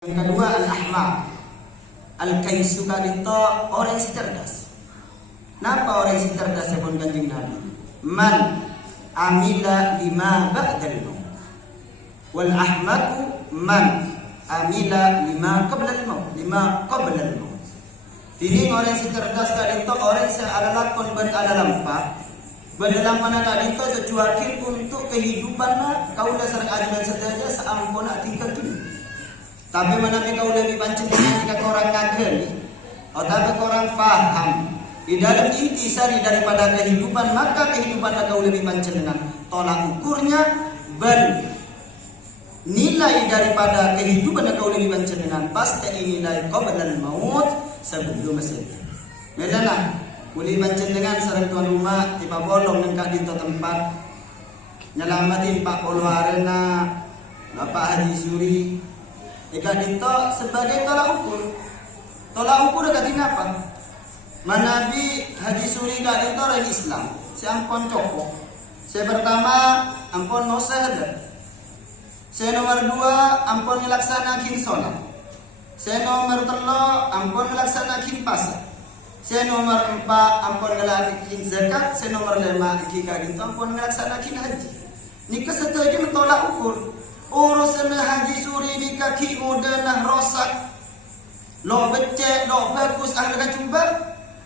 Yang kedua al-ahmaq. Al-kaisu kadito orang yang cerdas. Napa orang yang cerdas pun Kanjeng Nabi? Man amila lima ba'dal maut. Wal ahmaqu man amila lima qabla al-maut. Lima qabla al-maut. Ini orang yang cerdas kadito orang yang sealalakon beradalampa. Berdalampan kadito secuakir untuk kehidupan kau dasar ajaran saja seampuna tinggal dunia. Tapi mana kau lebih pancing dengan jika orang ngagel, atau orang faham di dalam intisari daripada kehidupan, maka kehidupan kau lebih pancing dengan tolak ukurnya, nilai daripada kehidupan kau lebih pancing dengan pasti nilai qabla al-maut sebelum masa. Medalah boleh pancing dengan sareng tuan rumah tiba bolong nengkak di tempat nyelamatin Pak Polwarena, Bapak Haji Suri. Jika itu sebagai tolak ukur. Tolak ukur dekat apa? Manabi Haji Suri gak itu orang Islam. Si ampun cokok. Saya pertama ampun mau syahadat. Saya nomor dua ampun melaksanakan sholat. Saya nomor telo ampun melaksanakan puasa. Saya nomor empat ampun melaksanakan zakat. Saya nomor lima jika itu ampun melaksanakan haji. Ini kesetujuan tolak ukur. Urusan Haji Suri di kaki muda nah rosak, lo becek, lo bagus, ahli cuba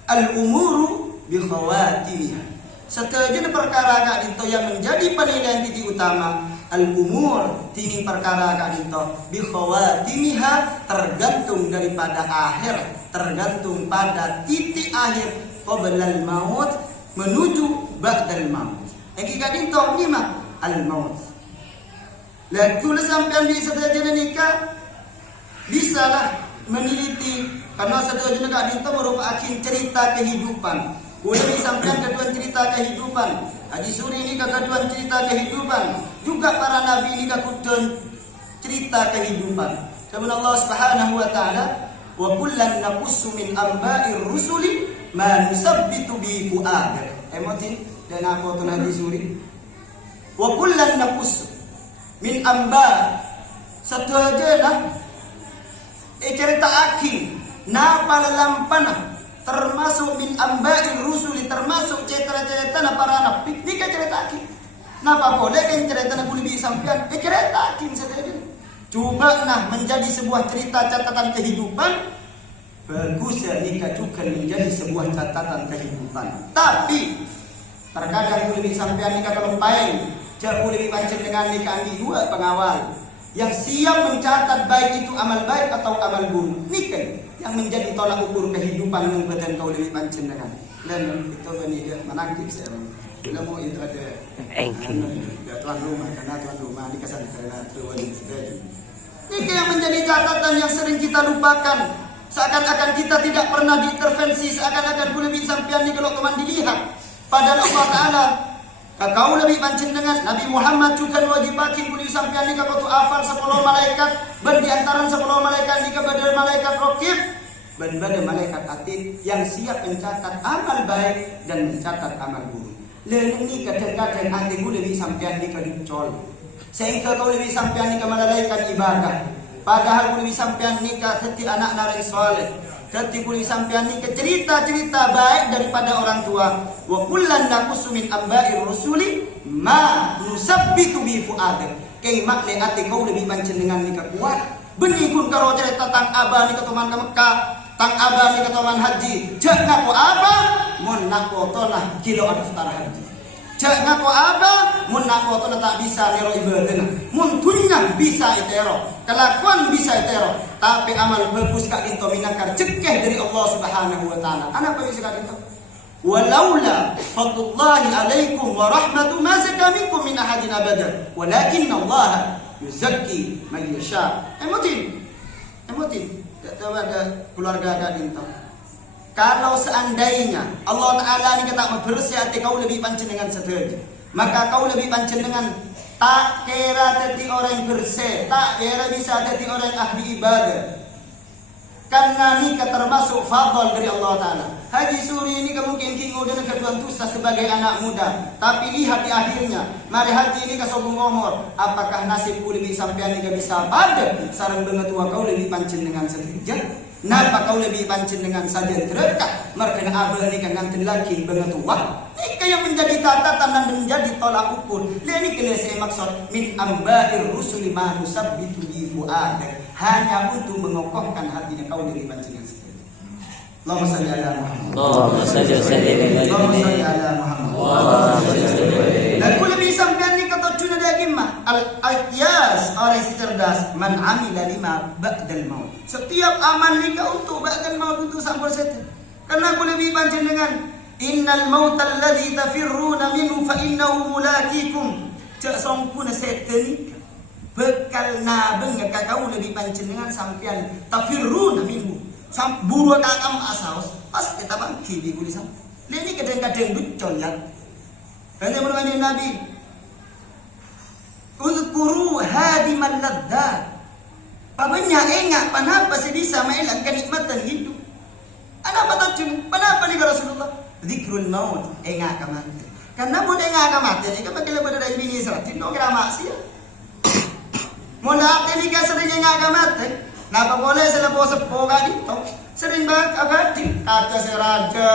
al-umuru bi khawatimiha. Setuju perkara kak itu yang menjadi penilaian titik utama al-umur tinggi perkara kak itu bi khawatimiha tergantung daripada akhir, tergantung pada titik akhir qabla al-maut menuju ba'dal maut. Yang kak itu ni mah al-maut. Dan tulis sampai di setelah nikah bisalah meneliti karena setelah nikah itu merupakan cerita kehidupan. Boleh disampaikan kedua cerita kehidupan. Haji Suri ini kedua cerita kehidupan. Juga para nabi ini kedua cerita kehidupan. Karena Allah Subhanahu wa taala wa kullan naqussu min amba'ir rusuli ma nusabbitu bi fu'ad. Emotin dan apa tu Haji Suri? Wa kullan naqussu min amba satu aja lah cerita akhir napa lampana termasuk min amba'ir rusuli termasuk cerita-cerita na para nabi ini kan cerita akhir napa boleh kan cerita na boleh disampaikan cerita akhir saja coba nah menjadi sebuah cerita catatan kehidupan bagus ya nikah juga menjadi sebuah catatan kehidupan tapi terkadang boleh disampaikan nikah kalau paling jauh lebih pancing dengan nikah di dua pengawal yang siap mencatat baik itu amal baik atau amal buruk. Nikah yang menjadi tolak ukur kehidupan yang betul kau lebih pancing dengan. Dan itu dia menangkip saya. Bila mau itu ada tuan rumah karena tuan rumah nikah karena tuan itu. Nikah yang menjadi catatan yang sering kita lupakan. Seakan-akan kita tidak pernah diintervensi, seakan-akan boleh disampaikan ni kalau teman dilihat. Padahal Allah Taala kau lebih pancing dengan Nabi Muhammad juga wajibakin boleh sampai ni kau tu hafal 10 malaikat berdiantaran 10 malaikat ni kepada malaikat raqib dan pada malaikat atid yang siap mencatat amal baik dan mencatat amal buruk. Lain ni kadang-kadang hati boleh sampai ni keducol. Sehingga kau lebih sampai ni ke malaikat ibadah. Padahal boleh sampai ni ke hati anak narai soleh. Ketika boleh sampai ni ke cerita-cerita baik daripada orang tua. Wa kullan naqussu min amba'ir rusuli ma nusabbitu bi fu'adik. Kay makle ati kau lebih pancen dengan ni kuat. Benih pun karo cerita tang abah ni ke teman ke Mekah, tang abah ni ke teman haji. Jak ngaku abah mun nako tolah kilo daftar haji. Jak ngaku abah mun nako tolah tak bisa nero ibadah. Mun dunya bisa itero, kelakuan bisa itero. Tapi amal bagus kak itu minakar cekeh dari Allah Subhanahu wa taala. Apa yang sekali itu? Walaula fadlullahi alaikum wa rahmatu ma zaka minkum min ahadin abada. Walakin Allah yuzakki man yasha. Emotin. Tak tahu ada keluarga kak itu. Kalau seandainya Allah Taala ni kata membersih hati kau lebih pancen dengan seterusnya, maka kau lebih pancen dengan tak kira jadi orang bersih, tak kira bisa jadi orang ahli ibadah. Karena nikah termasuk fadl dari Allah Ta'ala. Haji Suri ini mungkin kingo dan keduan tusa sebagai anak muda. Tapi lihat di akhirnya. Mari haji ini kasobung umur. Apakah nasib lebih sampean ini bisa pada sarang bengetua kau lebih pancen dengan seterjah? Napa kau lebih pancen dengan saja terdekat? Mereka abah ini kan ngantin lagi bengetua. Ini yang menjadi catatan dan menjadi tolak ukur. Ini kena saya maksud min ambair rusuli manusab bitu fu'adak. Hanya untuk mengokohkan hatinya kau dari pancingan sekali. Allahumma salli ala Muhammad. Allahumma salli ala Muhammad. Dan kula bi sampean ni kata tuna daging mah al-akyas orang yang cerdas man amila lima ba'dal maut. Setiap amal nikah untuk ba'dal maut untuk sampai setan. Karena kula bi pancen dengan innal mautal ladzi tafirruna minhu fa innahu mulaqikum. Cak songkuna setan bekal nabeng kau lebih pancen dengan sampean tafirruna minhu buru kakam asaus pas kita bangki di kulisan ini kadang-kadang ducol ya hanya menemani Nabi uzkuru hadiman laddat pabanya enggak kenapa sih bisa mainan kenikmatan hidup apa tajun kenapa nih Rasulullah zikrul maut enggak kamati karena mau enggak kamati ini kan bagaimana pada dari bini serat itu kira maksiat mula ini kan sering ngagamat napa boleh sepo dito sering banget agadi kata si raja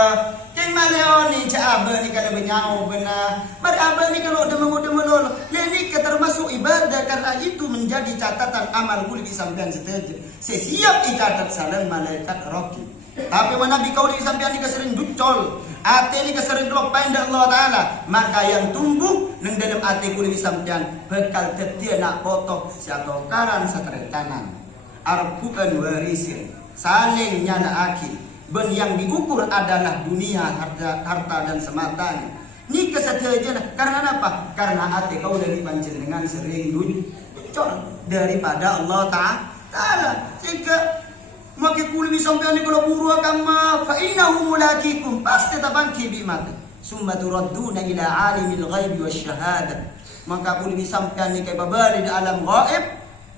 yang maleoni caabe ni kada benyao bena mari abe ni kalau demeng-demeng ini termasuk ibadah karena itu menjadi catatan amal kuli sampean seteja sesiap icatat salam malaikat raqib tapi mana bi kau di sampean ni kesering ducol ate ni kesering kelopain dari Allah Ta'ala maka yang tumbuh nang dalam ate kuli sampean bekal tetia nak potok siato karan sateretanan arbukan warisin saling nyana aki ben yang diukur adalah dunia harta dan sematanya ni keseteja karena apa karena ate kau dari pancen dengan sering ducol daripada Allah Ta'ala sehingga maka kuli sampean ni kalau buru agama fa innahu mulaqikum pasti tabangki bi mata summa turadduna ila alimil ghaib wasyahada maka kuli sampean ni kay babali di alam ghaib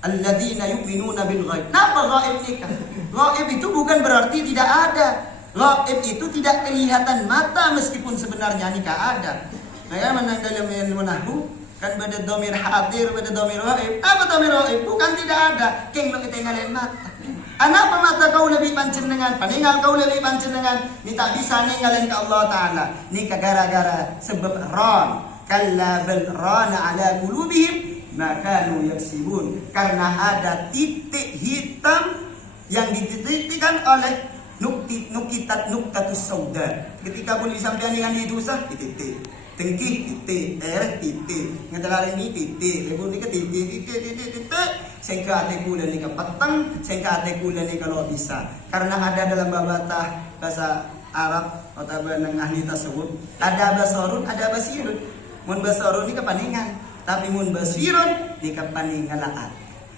alladzina yu'minuna bil ghaib napa ghaib ni kan ghaib itu bukan berarti tidak ada ghaib itu tidak kelihatan mata meskipun sebenarnya nikah ada saya menang dalam ilmu nahwu kan pada dhamir hadir pada dhamir ghaib apa dhamir ghaib bukan tidak ada keng lo kita ngalen mata Anapa mata kau lebih pancen dengan peninggal kau lebih pancen dengan ni tak bisa ninggalin ke Allah Ta'ala ni gara-gara sebab ran kalla bal rana ala qulubihim ma kanu yaksibun karena ada titik hitam yang dititikkan oleh nuktatus sauda ketika boleh disampaikan dengan itu sah titik tengkih titik titik ngadalarin ni titik lebu ni ke titik sehingga ate kula ni petang sehingga ate kula ni kalau bisa karena ada dalam bahasa Arab atau nang ahli tasawuf ada basarun ada basirun mun basarun ni kepaningan tapi mun basirun ni kepaningalaan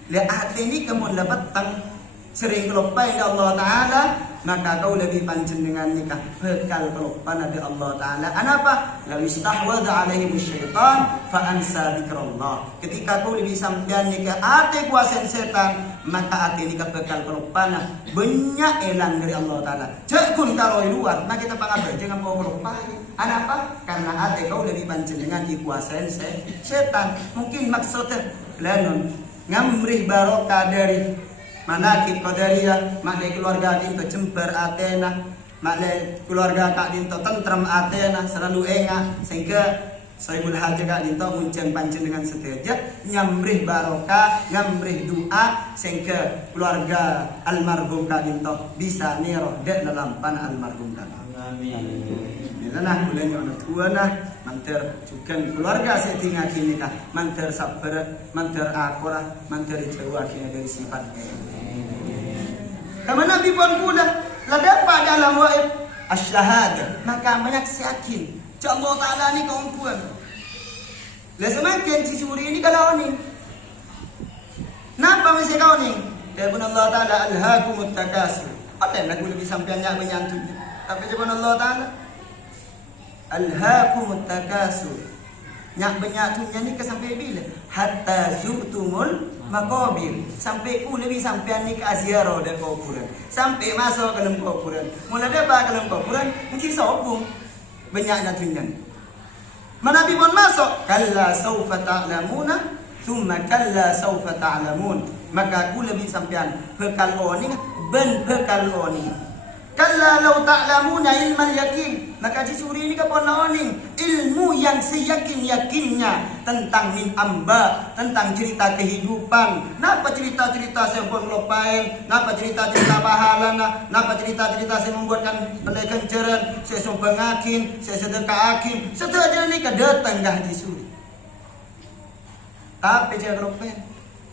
le ate ni kemun la petang sering kelopai Allah Ta'ala maka kau lebih pancen dengan nikah bekal kelopan dari Allah Ta'ala anapa la istahwadha alaihi syaitan fa ansa dzikrullah ketika kau lebih sampean nikah ate kuasen setan maka ate nikah bekal kelopan banyak elang dari Allah Ta'ala cek kun taroi luar nah kita pangabe jangan mau kelopai anapa karena ate kau lebih pancen dengan kuasen setan mungkin maksudnya lanon ngamrih barokah dari manakib qadariyah makna keluarga dinto jember atena makna keluarga kak dinto tentrem atena selalu enga sehingga Saibul Haji kak dinto muncen pancen dengan seteja nyamrih barokah nyamrih doa sehingga keluarga almarhum kak dinto bisa niro dek dalam pan almarhum kak amin nah bulan yang tua nah manter juga keluarga setinggal kini kah manter sabar manter akurah manter jauh akhirnya dari sifat Kama Nabi pun pula la dapat dalam waib asyhadah maka banyak yakin Allah Ta'ala ni keumpuan la semakin si suri ini kalau ni napa mesti kau ni ya pun Allah Ta'ala alhaakumut takasur apa yang lagu lebih sampeannya menyantunya tapi jawaban Allah Ta'ala alhaakumut takasur Nyak banyak tunya ni ke sampai bila? Hatta zurtumul maqabir. Sampai ku lebih sampai ni ke ziarah dan kuburan. Sampai masuk ke dalam kuburan. Mula depa ke dalam kuburan mungkin sobung. Banyaknya tunya. Manabi pun masuk. Kalla saufa ta'lamuna, thumma kalla saufa ta'lamun. Maka ku lebih sampean bekal oni ben bekal oni. Kalla law ta'lamuna ilmal yakin. Maka suri ini kapon oni ilmu yang seyakin-yakinnya tentang min amba, tentang cerita kehidupan. Napa cerita-cerita saya pun lupain, napa cerita-cerita pahala, napa cerita-cerita saya membuatkan pendai kenceran, saya sumpengakin, saya sedekahakin. Setelah ini kedatang haji suri. Tapi jangan lupa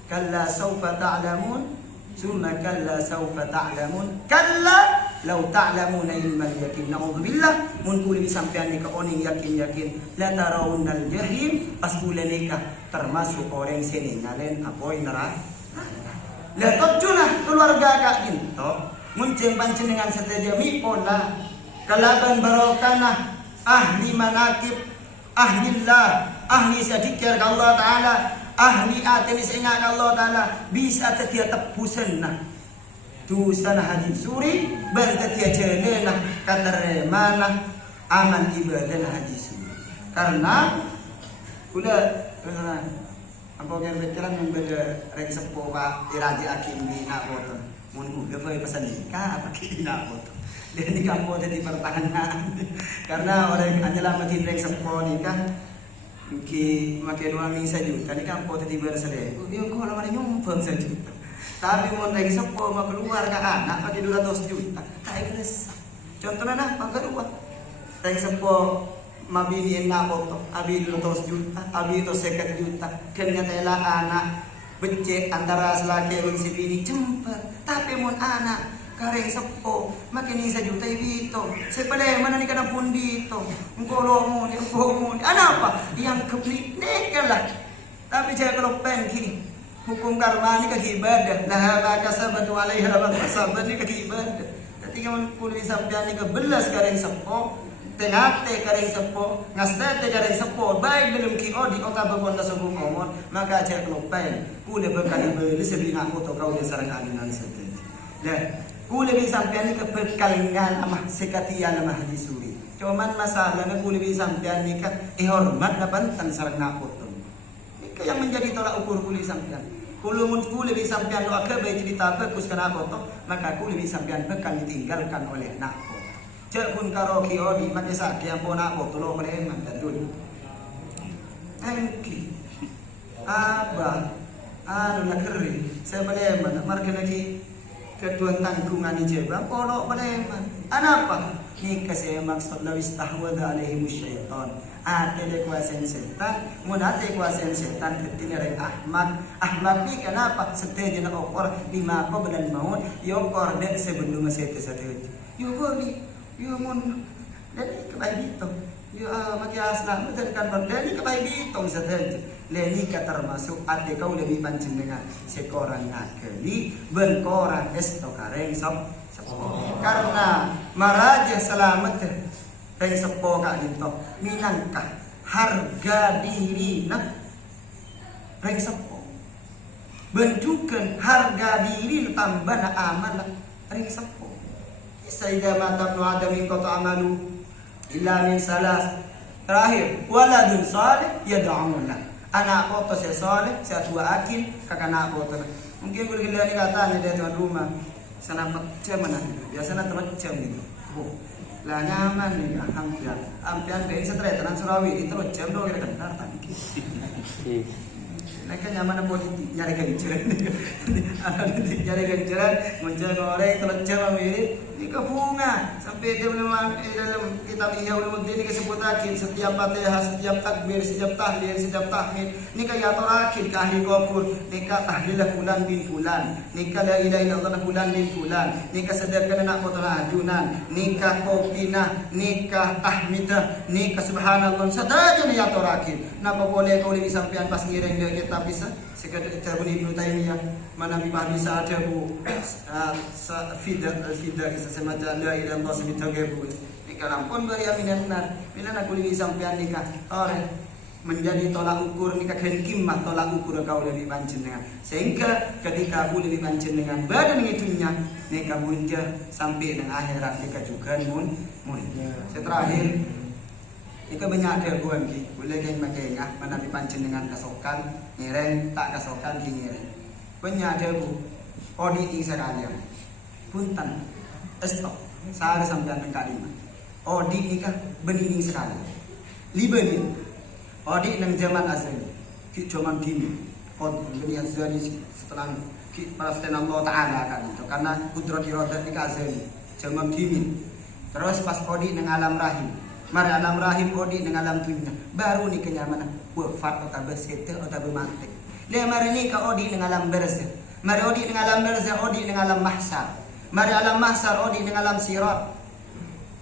kalla saufa ta'lamun, summa kalla saufa ta'lamun, kalla law ta'lamuna ilmal yakin. Na'udzubillah mun kuli sampean ni ka oning yakin la tarawunnal jahim pas kula nika termasuk orang sini ngalen apoy neraka. La tujuna keluarga ka ginto mun ceng panjenengan seteja mipola kalaban barokana ahli manakib ahlillah ahli sadikir Allah taala ahli atenis ingat Allah taala bisa tetia tebusan nah tu sana haji suri bertetia jenenah kateremana aman ibadah haji suri karena udah apa yang pikiran membeda rek sepo pak iraji akim di nak foto mun udah boleh pesan nikah apa kini nak foto dan di kampung jadi pertahanan karena orang nyelamatin rek sepo nikah makin 2 juta di kampung jadi bersedih dia kok lama nyumbang sejuta. Tapi mau lagi sepo mau keluar ke anak pasti 200 juta. Tak ikhlas. Contohnya apa kedua? Lagi sepo mabini nak foto, abi 200 juta, abi itu 50 juta. Kena tela anak becek antara selaki dan si bini jemput. Tapi mau anak kareng sepo makin 1 juta itu. Sepele mana ni kana pundi itu. Ngkolomu ni, anak apa? Yang kebeli nekalah. Tapi saya kalau pengki hukum karma ni kaki ibadah. Nah, maka sabatu alaiha wa kasabat ni kaki ibadah. Ketika menkului sampean ni kebelas kareng sepo, tengate kareng sepo, ngastate kareng sepo, baik dalam kio di otak berbonda sebelum omon, maka ajar kelopen, kule berkali beli sebina foto kau di sarang adunan seperti. Dan kule bi sampean ni keberkalingan amah sekatian amah haji suri. Cuman masalahnya kule bi sampean ni kan hormat na bantang sarang na foto. Yang menjadi tolak ukur kuli sampean. Kalau ku lebih sampean lo akal baik cerita bagus kenapa toh, maka ku lebih sampean bekal ditinggalkan oleh nak foto. Cek pun karaoke odi mati sakit yang pun nak foto lo oleh emak dan dulu. Engki, abah, nak keri, saya boleh emak, marga lagi ketuan tanggungan ni jebang, polo boleh emak. Anapa? Ni kasih maksud lawis tahwada alaihi musyaitan. Ate kuasen setan, mun ate kuasen setan ketinere Ahmad ni kenapa seteja na okor lima ko belan maut yo kor dek sebelum sete yo boli yo mun dari kebai gitu yo maki asna betul kan dari kebai gitu seteja leni ka termasuk ate kau lebih panjenengan sekorang ngakeli ben korang esto kareng sop karena maraja selamat reng sepo kak dito minangkah harga diri nah reng sepo bentukan harga diri tambah na amal reng sepo sayyidah mata nu ada min qata amalu illa min salas terakhir waladun salih yad'una anak foto saya salih saya tua akil kakak anak foto mungkin boleh kita katanya dari tuan rumah sana macam mana biasanya macam gitu lah nyaman nih ampian dari setelah tenan Surawi itu lo jam lo kira benar tadi. Mereka nyaman politik nyari ganjaran nyari ganjaran muncul orang itu lo jam ambil ini ke bunga sampai dia dalam kitab Ihya Ulumuddin ini disebut akin setiap Fatihah setiap takbir setiap tahlil setiap tahmid ini kayak akin ke ahli kubur nikah tahlilah fulan bin fulan nikah la ilaha illallah fulan bin fulan nikah sedekah anak foto ajunan nikah kopina nikah tahmidah nikah subhanallah saja ni akin napa boleh kau lebih sampean pas ngiring dia kita bisa sekedar terbun Ibnu Taimiyah mana bisa ada bu fidah semacam la ilaha illallah sebitagebu nikah lampun bari aminan nar bila nak kuliah sampean nikah ore menjadi tolak ukur nikah kimah tolak ukur kau lebih panjenengan, sehingga ketika aku lebih panjenengan badan itunya nikah muncul sampai dengan akhirat nikah juga terakhir ika banyak debuan ki boleh kan makanya mana panjenengan kasokan ngereng tak kasokan ki ngereng banyak debu odi ing sekalian punten stop saya sampai kalimat odi nikah bening sekali libenin odi nang zaman azali ki zaman kini odi benih azali setelah ki parasten Allah Ta'ala kan itu karena kudrat iradat nikah azali zaman kini terus pas odi nang alam rahim mari alam rahim odi nang alam dunia baru ni kenyamanan wafat atau bersete atau bermati le mari ni ka odi nang alam barzah mari odi nang alam barzah odi nang alam mahsyar mari alam mahsyar odi nang alam sirat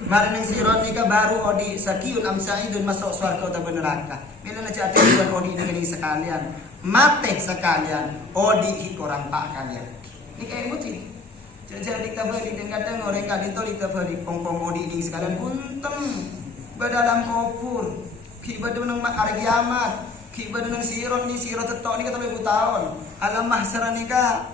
mari nang sirat ni ka baru odi sakiyun am sa'idun masuk surga atau neraka bila na jatuh buat odi nang ini sekalian mate sekalian odi ki orang pak kalian ni kayak muti jadi kita beri dengan kadang orang kadang kita beri pong odi ini sekalian untung badalam kopur ki badu nang hari kiamat ki badu nang sirat ni sirat tetok ni kata 1000 tahun alam mahsyar ni ka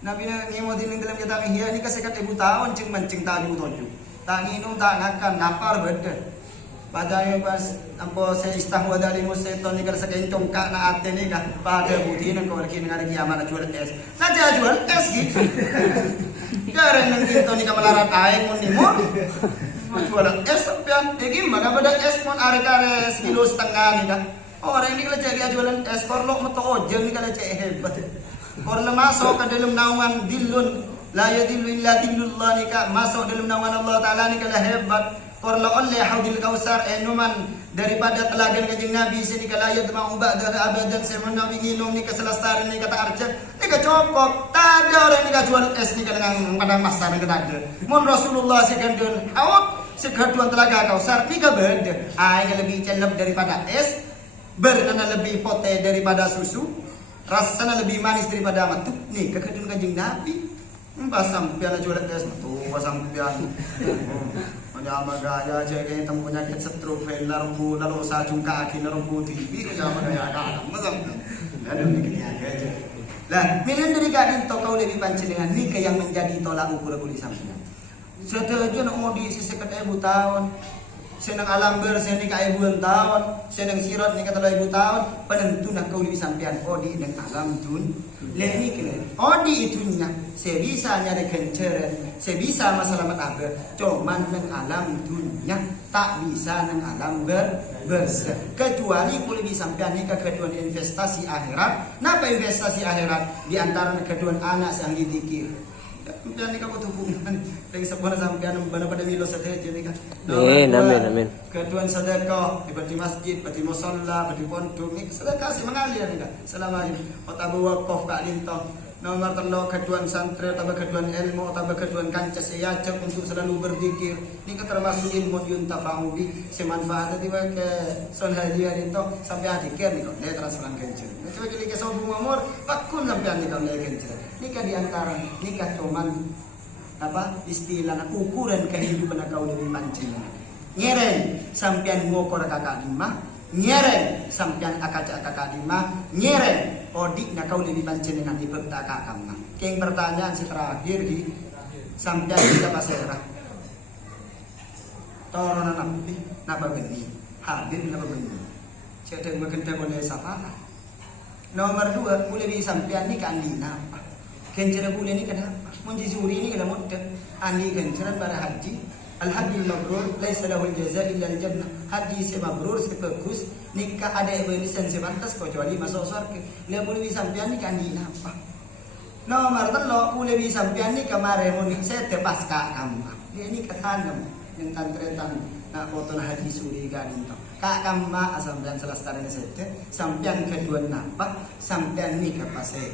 nabi ngemoti ning dalam kitab ihya ni ka 1000 tahun cing mancing tadi utoju tak nginum tak ngakan lapar beda padahal pas ampo saya istahwa dari museton ni ka sakencong ka na ate ni ka pada budi nang ko lagi nang hari kiamat jual es saja jual es gitu karena nang kita ni ka melarat aing mun ni mo jualan es sampean gimana pada es mon are-are sekilo setengah nih kan orang ini kalau jadi jualan es korlok meto ojeng nih kalau cek hebat korlok masuk ke dalam naungan dilun la yadillu illa dillullah nih kak masuk dalam naungan Allah Ta'ala nih kalau hebat korlok oleh haudil kausar enuman daripada telaga kanjeng Nabi sini kalau ayat mau ba'da abadan saya mau nabi minum nih ke selestari nih kata arca nih ke copok tak ada orang nih jual es nih dengan padang masa nih kata ada mon Rasulullah sekandun awak segaduan telaga kausar ni ka beda ay lebih celep daripada es bernana lebih pote daripada susu rasanya lebih manis daripada matu nih kekedun kanjeng Nabi sampean jual es tuh sampean Manja gaya jadi temu penyakit stroke larbu lalu sajung kaki larbu TV ya magaya ka mazam aduh ini aja lah milih dari kadin to kau lebih panjenengan ni ke yang menjadi tolak ukur kuli sampean setuju nak mau di sisi kata 1000 tahun senang alam ber seni ka 1000 tahun senang sirat ni kata 1000 tahun penentu nak kau lebih sampean odi dengan alam dun leni kene odi itunya sebisa nyari kenceren sebisa masalah apa cuman nang alam dunia tak bisa nang alam berse kecuali kau lebih sampean ni ke kedua investasi akhirat napa investasi akhirat di antara kedua anak yang didikir sampean ni ka hubungan dengan sebuah sampean bana pada milo sateje ni ka amin keduan sedekah di masjid di musalla di pondok ni sedekah si mengalir ni ka selama ini otabu wakaf ka lintong nomor 3 keduan santri atau keduan ilmu atau keduan kanca seyajak untuk selalu berzikir ni ka termasuk ilmu yuntafa'u bi semanfaat tiba ke son hadiah itu sampai adikir ni ka le transferan kencur coba jadi ke sobung umur pakun sampean ni ka le kencur nikah diantara nikah cuman apa istilah ukuran kehidupan kau lebih panjenengan nyereng sampean ngokor kakak lima nyereng sampean kakak lima nyereng odi nak kau lebih panjenengan di peta kakak mah yang pertanyaan si terakhir di sampean kita pasrah toronan nabi napa beni hadir napa beni cetek berkenta boleh sapa nomor 2 boleh bisa sampean nikah andina apa kencana bulan ini kenapa? Menjizuri ini kenapa? Andi kencana para haji. Al-hajjul mabrur laisa lahul jaza illa al-jannah. Haji se mabrur se bagus nikah ada ebelisan sebantas kecuali masuk surga. Dia boleh sampean nikah andi apa? Nomor 3 boleh sampean nikah mare mun sete pasca kamu. Dia nikah tanam yang tantretan nak foto haji suri kan itu. Kak kamma sampean selestarinya sete sampean kedua napa sampean nikah pasai.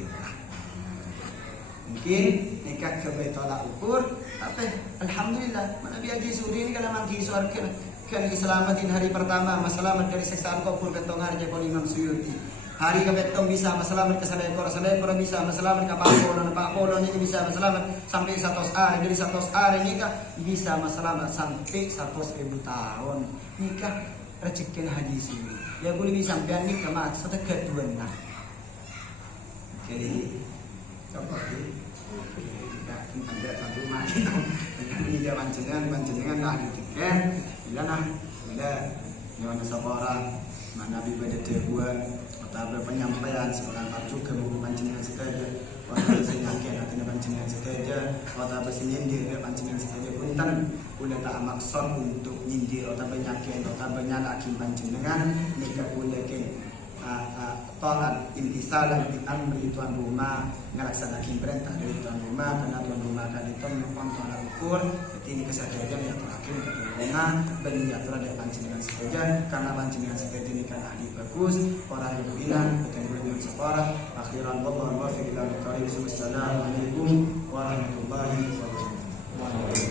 Mungkin nikah ke tolak ukur tapi alhamdulillah mana biaji suri ini kalau mangki surga kan diselamatin hari pertama selamat dari siksaan kubur betong harja kol Imam Suyuti hari ke betong bisa selamat ke salekor bisa selamat ke Pak Polo ini bisa selamat sampai 100 hari dari 100 hari nikah bisa selamat sampai 100.000 tahun nikah rezeki haji sini. Ya boleh sampean ni kemak sedekah tuan nak. Jadi apa ni? Ya kita lihat satu macam ni dia pancengan lah kan. Bila nak bila yang seorang mana ibadah buat atau penyampaian seorang parcu ke buku pancengan saja. Orang senyakin artinya pancengan saja. Atau bersenyindir pancengan saja punten boleh tak maksud untuk nyindir atau penyakin atau menyalakin pancengan nikah boleh ke taat intisalan di amri tuan rumah melaksanakan perintah dari tuan rumah karena tuan rumah kan itu memang tolak ukur ini kesadaran yang terakhir ke tuan rumah berniat terhadap pancingan saja karena pancingan saja ini kan ahli bagus orang yang bilang betul dengan separah akhiran wallahu muwaffiq ila thoriq. Wassalamualaikum warahmatullahi wabarakatuh.